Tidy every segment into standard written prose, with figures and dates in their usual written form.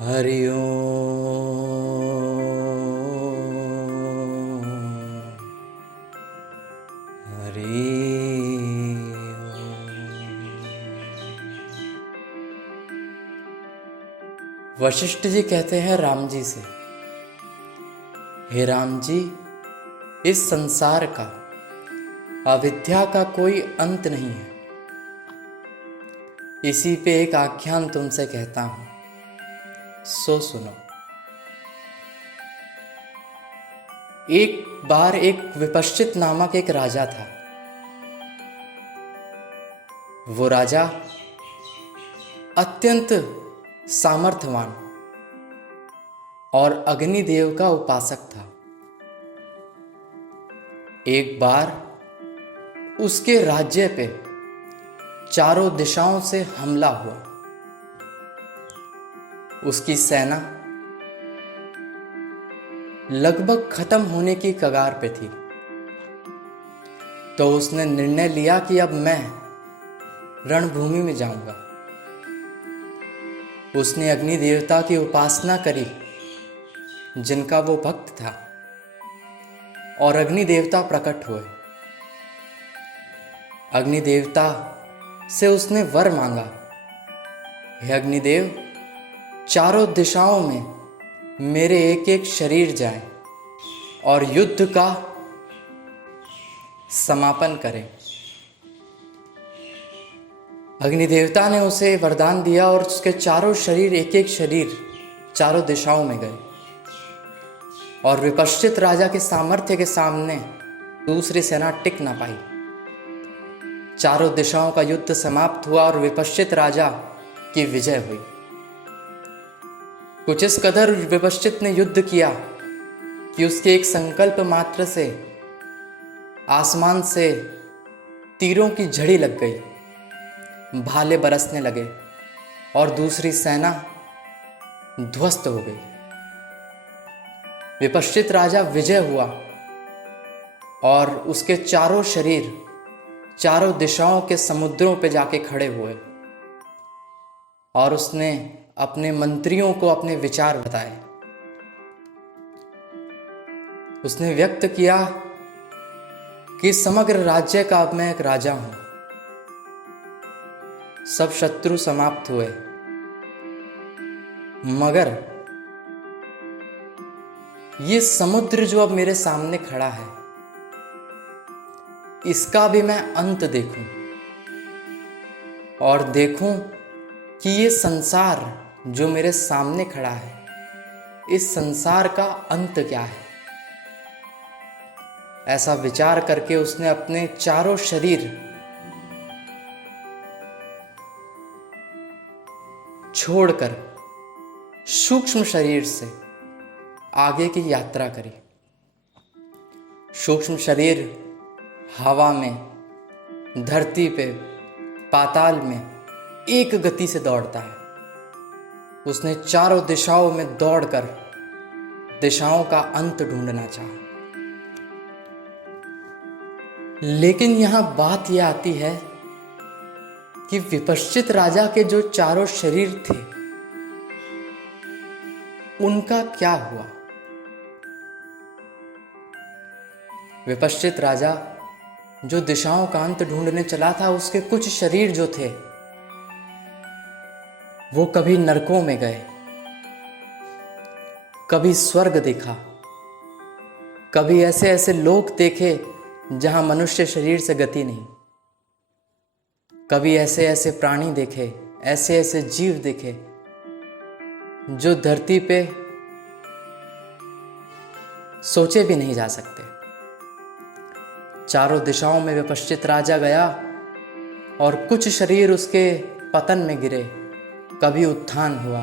हरि ओम हरि ओम। वशिष्ठ जी कहते हैं राम जी से, हे राम जी, इस संसार का, अविद्या का कोई अंत नहीं है। इसी पे एक आख्यान तुमसे कहता हूं, सो सुनो। एक बार एक विपश्चित नामक एक राजा था। वो राजा अत्यंत सामर्थ्यवान और अग्निदेव का उपासक था। एक बार उसके राज्य पे चारों दिशाओं से हमला हुआ। उसकी सेना लगभग खत्म होने की कगार पे थी, तो उसने निर्णय लिया कि अब मैं रणभूमि में जाऊंगा। उसने अग्नि देवता की उपासना करी, जिनका वो भक्त था, और अग्नि देवता प्रकट हुए। अग्नि देवता से उसने वर मांगा, हे अग्निदेव, चारों दिशाओं में मेरे एक एक शरीर जाए और युद्ध का समापन करें। अग्निदेवता ने उसे वरदान दिया और उसके चारों शरीर, एक एक शरीर चारों दिशाओं में गए। और विपश्चित राजा के सामर्थ्य के सामने दूसरी सेना टिक ना पाई। चारों दिशाओं का युद्ध समाप्त हुआ और विपश्चित राजा की विजय हुई। कुछ इस कदर विपश्चित ने युद्ध किया कि उसके एक संकल्प मात्र से आसमान से तीरों की झड़ी लग गई, भाले बरसने लगे और दूसरी सेना ध्वस्त हो गई। विपश्चित राजा विजय हुआ और उसके चारों शरीर चारों दिशाओं के समुद्रों पे जाके खड़े हुए और उसने अपने मंत्रियों को अपने विचार बताए। उसने व्यक्त किया कि समग्र राज्य का अब मैं एक राजा हूं। सब शत्रु समाप्त हुए, मगर ये समुद्र जो अब मेरे सामने खड़ा है, इसका भी मैं अंत देखूं और देखूं कि ये संसार जो मेरे सामने खड़ा है, इस संसार का अंत क्या है। ऐसा विचार करके उसने अपने चारों शरीर छोड़कर सूक्ष्म शरीर से आगे की यात्रा करी। सूक्ष्म शरीर हवा में, धरती पे, पाताल में एक गति से दौड़ता है। उसने चारों दिशाओं में दौड़कर दिशाओं का अंत ढूंढना चाहा। लेकिन यहां बात यह आती है कि विपश्चित राजा के जो चारों शरीर थे, उनका क्या हुआ। विपश्चित राजा जो दिशाओं का अंत ढूंढने चला था, उसके कुछ शरीर जो थे वो कभी नरकों में गए, कभी स्वर्ग देखा, कभी ऐसे ऐसे लोक देखे जहां मनुष्य शरीर से गति नहीं, कभी ऐसे ऐसे प्राणी देखे, ऐसे ऐसे जीव देखे जो धरती पे सोचे भी नहीं जा सकते। चारों दिशाओं में विपश्चित राजा गया और कुछ शरीर उसके पतन में गिरे, कभी उत्थान हुआ,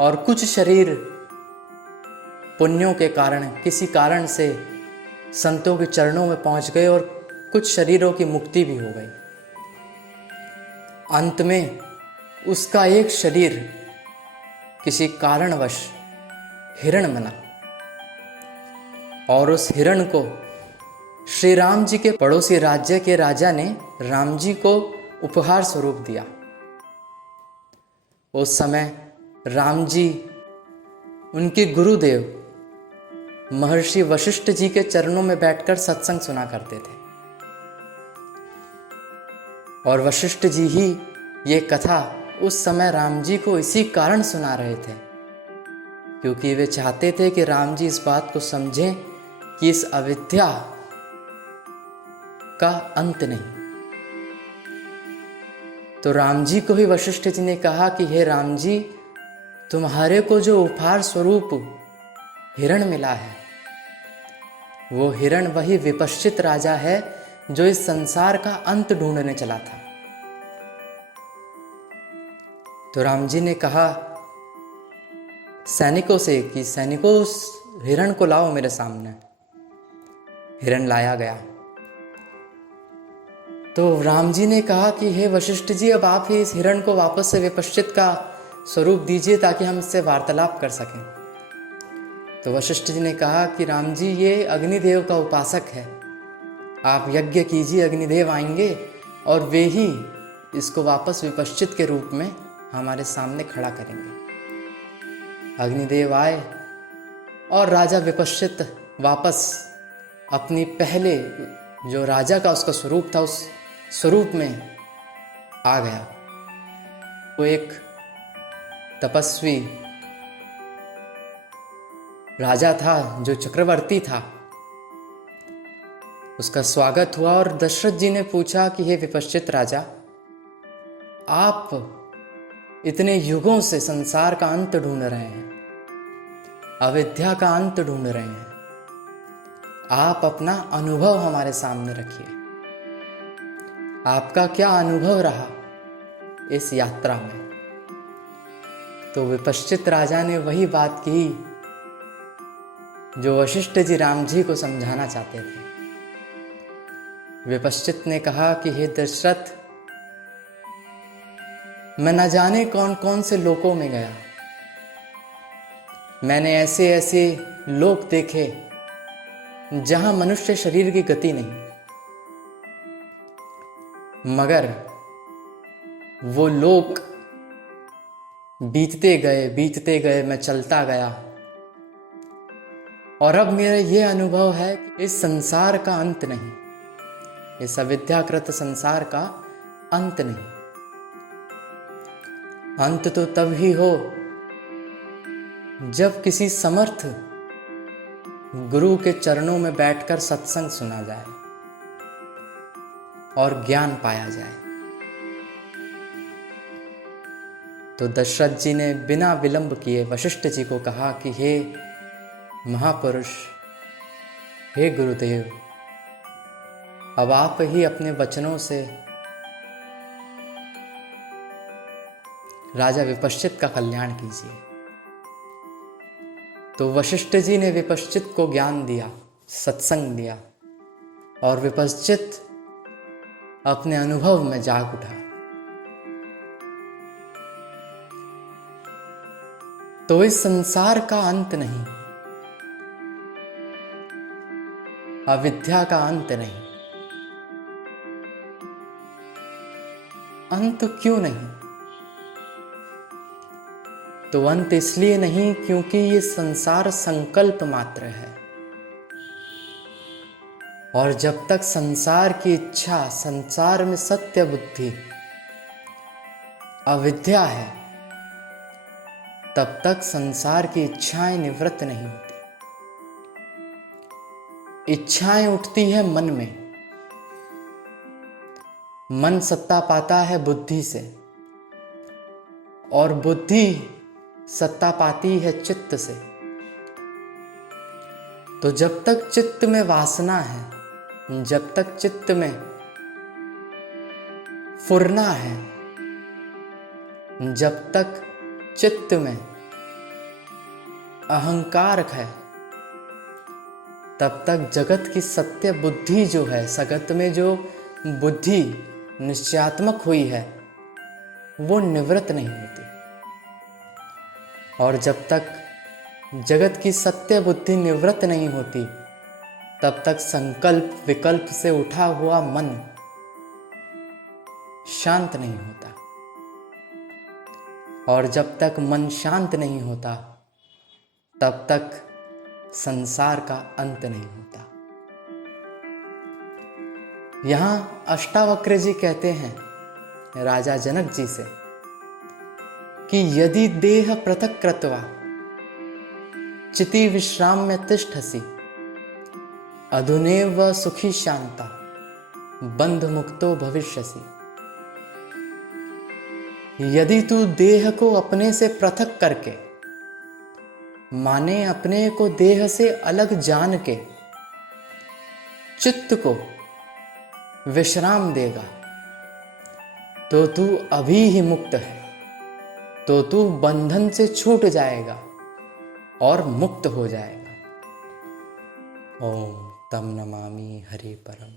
और कुछ शरीर पुण्यों के कारण किसी कारण से संतों के चरणों में पहुंच गए और कुछ शरीरों की मुक्ति भी हो गई। अंत में उसका एक शरीर किसी कारणवश हिरण बना और उस हिरण को श्री राम जी के पड़ोसी राज्य के राजा ने राम जी को उपहार स्वरूप दिया। उस समय राम जी उनके गुरुदेव महर्षि वशिष्ठ जी के चरणों में बैठकर सत्संग सुना करते थे। और वशिष्ठ जी ही ये कथा उस समय राम जी को इसी कारण सुना रहे थे, क्योंकि वे चाहते थे कि राम जी इस बात को समझें कि इस अविद्या का अंत नहीं। तो राम जी को ही वशिष्ठ जी ने कहा कि हे राम जी, तुम्हारे को जो उपहार स्वरूप हिरण मिला है, वो हिरण वही विपश्चित राजा है जो इस संसार का अंत ढूंढने चला था। तो राम जी ने कहा सैनिकों से कि सैनिकों, उस हिरण को लाओ मेरे सामने। हिरण लाया गया। तो राम जी ने कहा कि हे वशिष्ठ जी, अब आप ही इस हिरण को वापस से विपश्चित का स्वरूप दीजिए ताकि हम इससे वार्तालाप कर सकें। तो वशिष्ठ जी ने कहा कि राम जी, ये अग्निदेव का उपासक है, आप यज्ञ कीजिए, अग्निदेव आएंगे और वे ही इसको वापस विपश्चित के रूप में हमारे सामने खड़ा करेंगे। अग्निदेव आए और राजा विपश्चित वापस अपनी पहले जो राजा का उसका स्वरूप था उस स्वरूप में आ गया। वो एक तपस्वी राजा था जो चक्रवर्ती था। उसका स्वागत हुआ और दशरथ जी ने पूछा कि हे विपश्चित राजा, आप इतने युगों से संसार का अंत ढूंढ रहे हैं, अविद्या का अंत ढूंढ रहे हैं, आप अपना अनुभव हमारे सामने रखिए। आपका क्या अनुभव रहा इस यात्रा में? तो विपश्चित राजा ने वही बात की जो वशिष्ठ जी राम जी को समझाना चाहते थे। विपश्चित ने कहा कि हे दशरथ, मैं न जाने कौन कौन से लोकों में गया, मैंने ऐसे ऐसे लोक देखे जहां मनुष्य शरीर की गति नहीं, मगर वो लोक बीतते गए, मैं चलता गया और अब मेरा ये अनुभव है कि इस संसार का अंत नहीं, इस अविद्याकृत संसार का अंत नहीं। अंत तो तब ही हो जब किसी समर्थ गुरु के चरणों में बैठकर सत्संग सुना जाए और ज्ञान पाया जाए। तो दशरथ जी ने बिना विलंब किए वशिष्ठ जी को कहा कि हे महापुरुष, हे गुरुदेव, अब आप ही अपने वचनों से राजा विपश्चित का कल्याण कीजिए। तो वशिष्ठ जी ने विपश्चित को ज्ञान दिया, सत्संग दिया और विपश्चित अपने अनुभव में जाग उठा। तो इस संसार का अंत नहीं, अविद्या का अंत नहीं। अंत क्यों नहीं? तो अंत इसलिए नहीं क्योंकि ये संसार संकल्प मात्र है, और जब तक संसार की इच्छा, संसार में सत्य बुद्धि अविद्या है, तब तक संसार की इच्छाएं निवृत्त नहीं होती। इच्छाएं उठती है मन में, मन सत्ता पाता है बुद्धि से और बुद्धि सत्ता पाती है चित्त से। तो जब तक चित्त में वासना है, जब तक चित्त में फुरना है, जब तक चित्त में अहंकार है, तब तक जगत की सत्य बुद्धि जो है, जगत में जो बुद्धि निश्चयात्मक हुई है, वो निवृत्त नहीं होती। और जब तक जगत की सत्य बुद्धि निवृत्त नहीं होती, तब तक संकल्प विकल्प से उठा हुआ मन शांत नहीं होता। और जब तक मन शांत नहीं होता तब तक संसार का अंत नहीं होता। यहाँ अष्टावक्र जी कहते हैं राजा जनक जी से कि यदि देह पृथक कृत्वा चिति विश्राम्य तिष्ठसि अधुनेव सुखी शांता बंध मुक्तो भविष्यसि। यदि तू देह को अपने से पृथक करके, माने अपने को देह से अलग जान के चित्त को विश्राम देगा तो तू अभी ही मुक्त है, तो तू बंधन से छूट जाएगा और मुक्त हो जाएगा। ओम तम नमामि हरि परम।